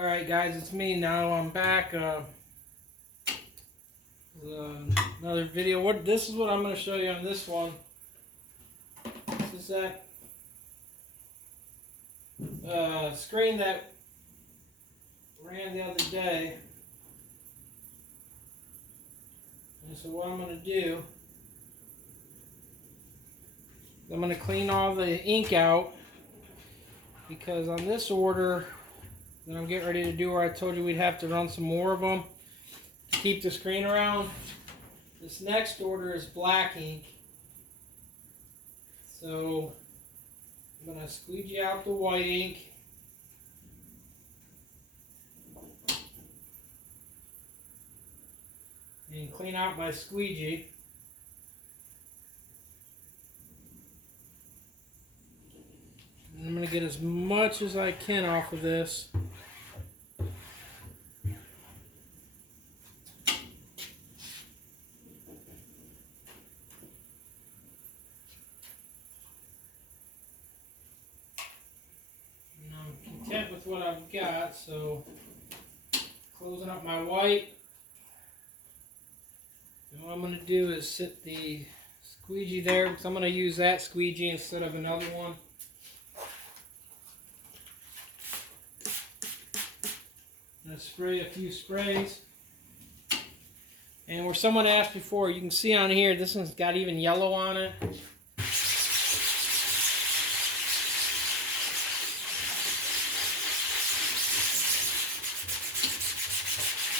Alright guys, it's me now. I'm back. Another video. This is what I'm going to show you on this one. This is that screen that ran the other day. And so what I'm going to do, I'm going to clean all the ink out, because on this order that I'm getting ready to do, where I told you we'd have to run some more of them to keep the screen around, this next order is black ink. So I'm going to squeegee out the white ink. And clean out my squeegee. And I'm going to get as much as I can off of this. And I'm content with what I've got, so closing up my white. And what I'm going to do is sit the squeegee there, because I'm going to use that squeegee instead of another one. I'm going to spray a few sprays. And where someone asked before, you can see on here, this one's got even yellow on it.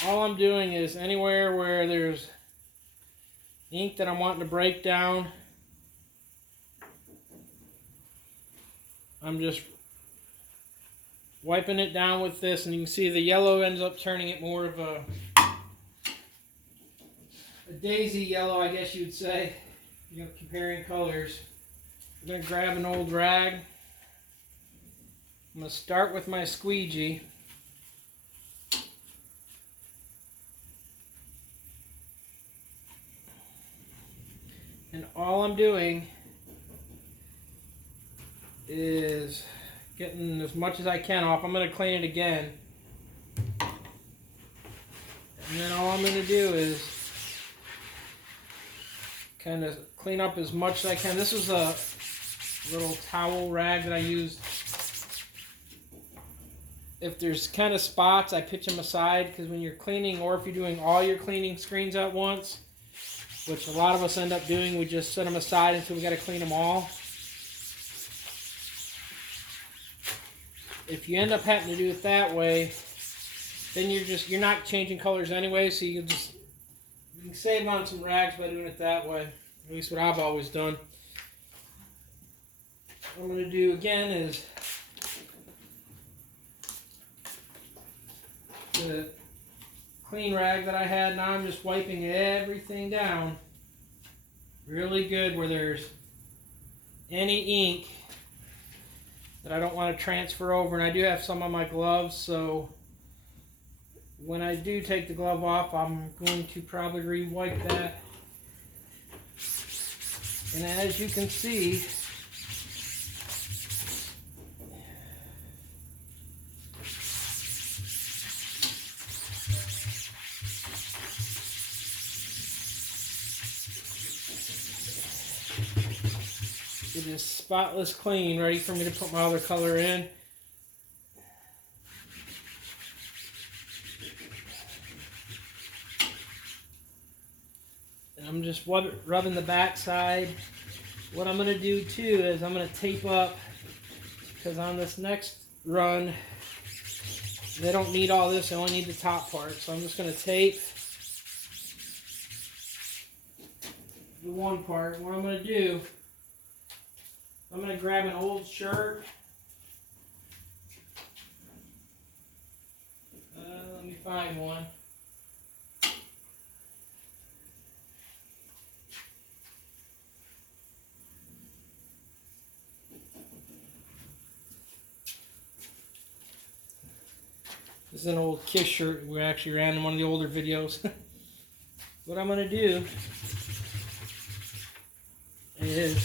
All I'm doing is anywhere where there's ink that I'm wanting to break down, I'm just wiping it down with this, and you can see the yellow ends up turning it more of a daisy yellow, I guess you would say, comparing colors. I'm going to grab an old rag. I'm going to start with my squeegee. And all I'm doing is getting as much as I can off. I'm going to clean it again. And then all I'm going to do is kind of clean up as much as I can. This is a little towel rag that I used. If there's kind of spots, I pitch them aside, because when you're cleaning, or if you're doing all your cleaning screens at once, which a lot of us end up doing, we just set them aside until we got to clean them all. If you end up having to do it that way, then you're not changing colors anyway, so you can save on some rags by doing it that way. At least what I've always done. What I'm going to do again is the clean rag that I had. Now I'm just wiping everything down really good where there's any ink that I don't want to transfer over. And I do have some on my gloves, so when I do take the glove off, I'm going to probably re-wipe that. And as you can see, it is spotless clean, ready for me to put my other color in. And I'm just rubbing the back side. What I'm going to do too is I'm going to tape up, because on this next run, they don't need all this, they only need the top part. So I'm just going to tape the one part. What I'm going to do, I'm going to grab an old shirt. Let me find one. This is an old Kiss shirt we actually ran in one of the older videos. What I'm going to do is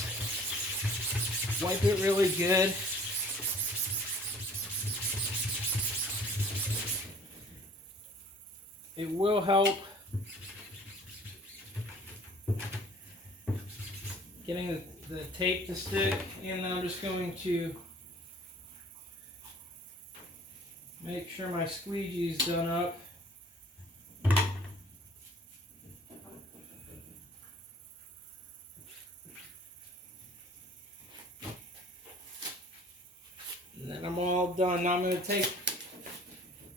wipe it really good. it will help getting the tape to stick. And then I'm just going to make sure my squeegee's done up. And then I'm all done. Now I'm going to take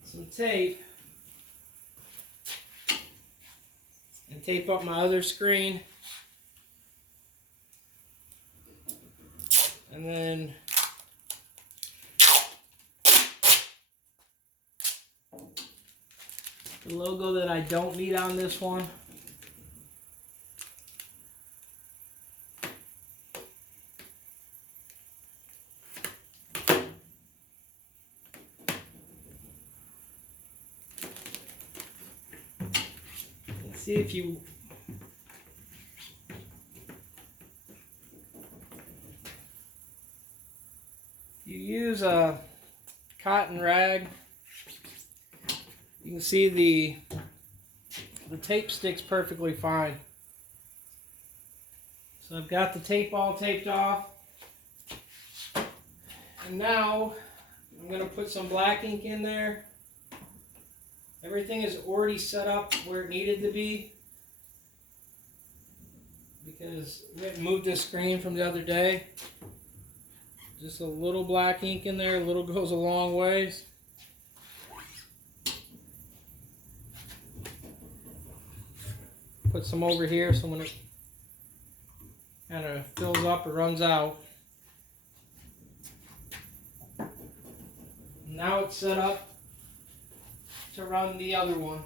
some tape and tape up my other screen. And then the logo that I don't need on this one. Let's see if you use a cotton rag, you can see the tape sticks perfectly fine. So I've got the tape all taped off. And now I'm going to put some black ink in there. Everything is already set up where it needed to be, because we had moved this screen from the other day. Just a little black ink in there, a little goes a long ways. Put some over here so when it kind of fills up or runs out. Now it's set up to run the other one.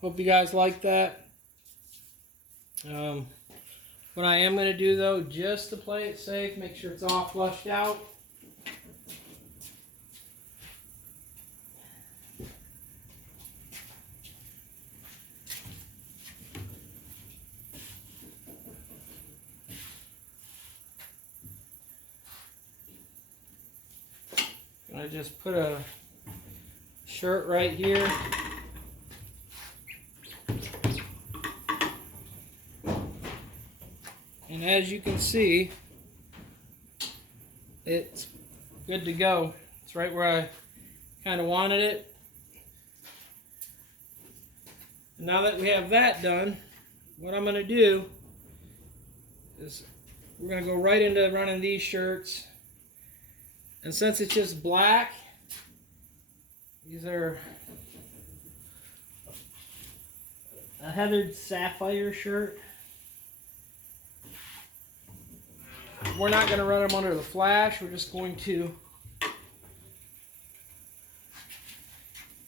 Hope you guys like that. What I am going to do though, just to play it safe, make sure it's all flushed out. I just put a shirt right here. And as you can see, it's good to go. It's right where I kind of wanted it. And now that we have that done, what I'm going to do is we're going to go right into running these shirts. And since it's just black, these are a heathered sapphire shirt. We're not going to run them under the flash. We're just going to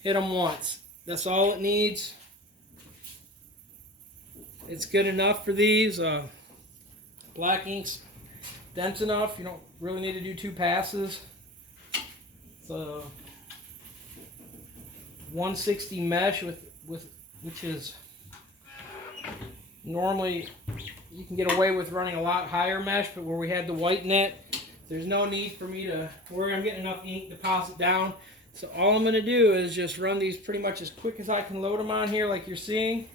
hit them once. That's all it needs. It's good enough for these. Black ink's dense enough. You don't really need to do 2 passes. It's a 160 mesh which is normally you can get away with running a lot higher mesh, but where we had the white net, there's no need for me to worry I'm getting enough ink to pass it down. So all I'm going to do is just run these pretty much as quick as I can load them on here like you're seeing,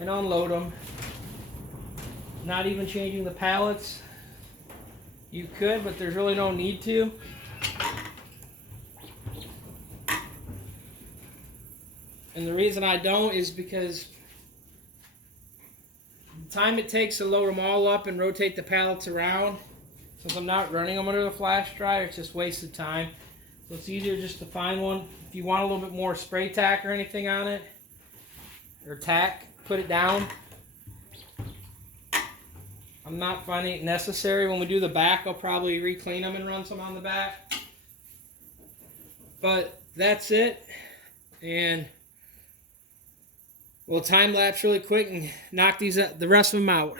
and unload them. Not even changing the pallets. You could, but there's really no need to. And the reason I don't is because the time it takes to load them all up and rotate the pallets around, since I'm not running them under the flash dryer, it's just wasted time. So it's easier just to find one. If you want a little bit more spray tack or anything on it, or tack, put it down. I'm not finding it necessary. When we do the back, I'll probably re-clean them and run some on the back. But that's it. And we'll time lapse really quick and knock the rest of them out.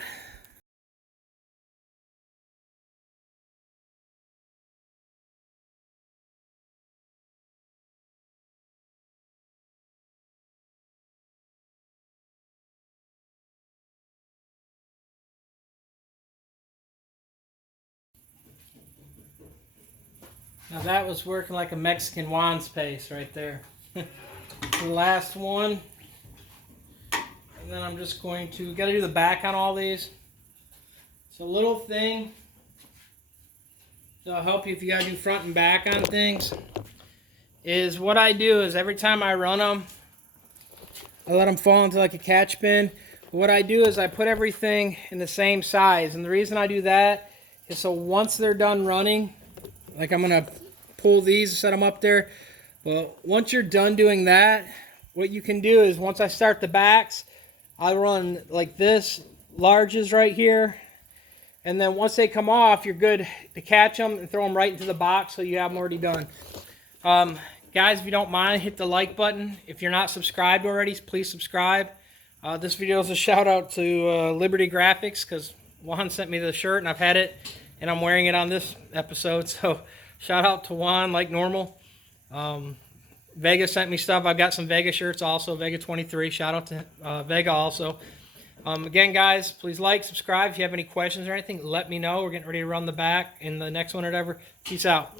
Now that was working like a Mexican Juan's paste right there. The last one. And then I'm just going to, got to do the back on all these. It's a little thing. That'll help you if you got to do front and back on things. Is what I do is every time I run them, I let them fall into like a catch bin. What I do is I put everything in the same size. And the reason I do that is so once they're done running, like I'm going to pull these, set them up there. Well, once you're done doing that, what you can do is once I start the backs, I run like this, larges right here. And then once they come off, you're good to catch them and throw them right into the box so you have them already done. Guys, if you don't mind, hit the like button. If you're not subscribed already, please subscribe. This video is a shout out to Liberty Graphics because Juan sent me the shirt and I've had it and I'm wearing it on this episode. So shout out to Juan like normal. Vega sent me stuff. I've got some Vega shirts also, Vega 23. Shout out to Vega also. Again, guys, please like, subscribe. If you have any questions or anything, let me know. We're getting ready to run the back in the next one or whatever. Peace out.